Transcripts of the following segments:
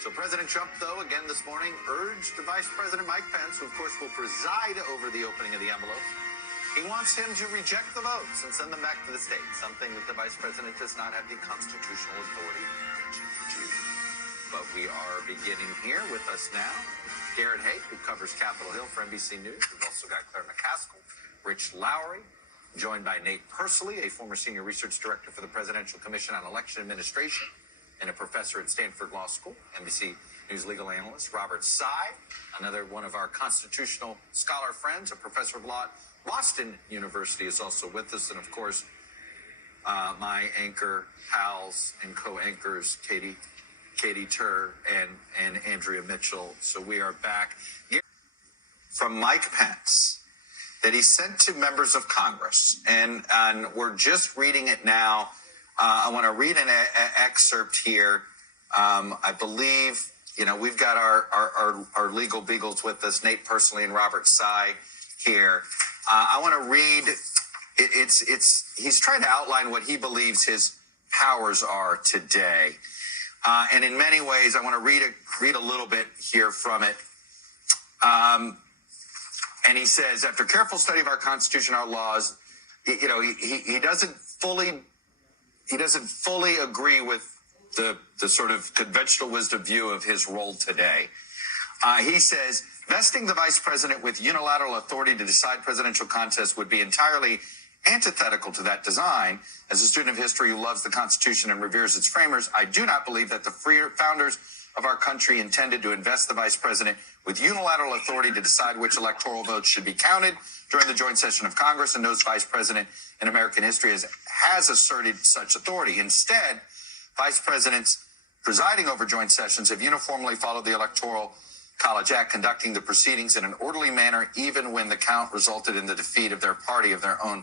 So President Trump, though, again this morning, urged the Vice President Mike Pence, who of course will preside over the opening of the envelopes, he wants him to reject the votes and send them back to the state, something that the Vice President does not have the constitutional authority to do. But we are beginning here with us now. Garrett Haight, who covers Capitol Hill for NBC News. We've also got Claire McCaskill, Rich Lowry, joined by Nate Persily, a former senior research director for the Presidential Commission on Election Administration and a professor at Stanford Law School. NBC News legal analyst Robert Tsai, another one of our constitutional scholar friends, a professor of law at Boston University, is also with us. And of course, my anchor pals and co-anchors, Katie Tur and Andrea Mitchell. So we are back from Mike Pence that he sent to members of Congress. And we're just reading it now. I want to read an excerpt here. I believe, we've got our legal beagles with us, Nate Persily and Robert Tsai here. I want to read, he's trying to outline what he believes his powers are today. And in many ways, I want to read a little bit here from it. And he says, after careful study of our Constitution, our laws, he doesn't fully agree with the sort of conventional wisdom view of his role today. He says, vesting the vice president with unilateral authority to decide presidential contests would be entirely antithetical to that design. As a student of history who loves the Constitution and reveres its framers, I do not believe that the founders of our country intended to invest the vice president with unilateral authority to decide which electoral votes should be counted during the joint session of Congress, and no vice president in American history has asserted such authority. Instead, vice presidents presiding over joint sessions have uniformly followed the Electoral College Act, conducting the proceedings in an orderly manner, even when the count resulted in the defeat of their party of their own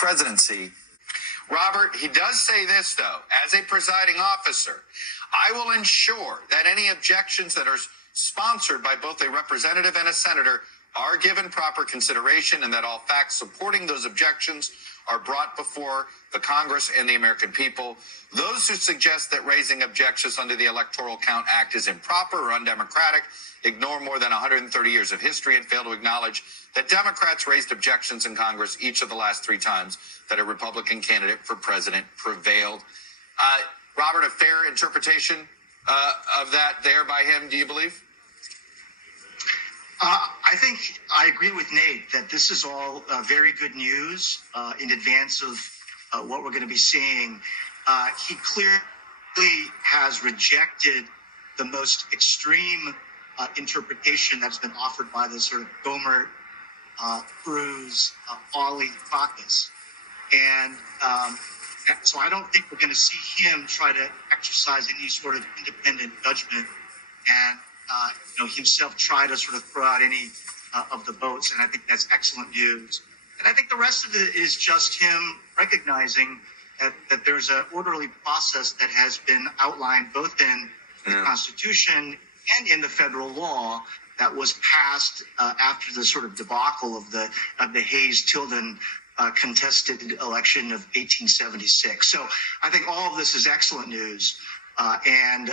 presidency. Robert, he does say this, though, as a presiding officer, I will ensure that any objections that are sponsored by both a representative and a senator are given proper consideration, and that all facts supporting those objections are brought before the Congress and the American people. Those who suggest that raising objections under the Electoral Count Act is improper or undemocratic ignore more than 130 years of history and fail to acknowledge that Democrats raised objections in Congress each of the last 3 times that a Republican candidate for president prevailed. Robert, a fair interpretation of that there by him, do you believe? I think I agree with Nate that this is all very good news in advance of what we're going to be seeing. He clearly has rejected the most extreme interpretation that's been offered by the sort of Gomer, Cruz, Hawley caucus. And so I don't think we're going to see him try to exercise any sort of independent judgment and himself try to sort of throw out any of the votes. And I think that's excellent news. And I think the rest of it is just him recognizing that there's an orderly process that has been outlined both in the Constitution and in the federal law that was passed after the sort of debacle of the Hayes-Tilden contested election of 1876. So I think all of this is excellent news, and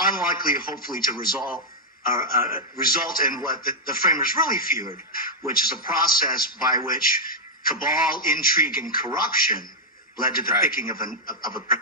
unlikely, hopefully, to result in what the framers really feared, which is a process by which cabal, intrigue, and corruption led to the picking of a president.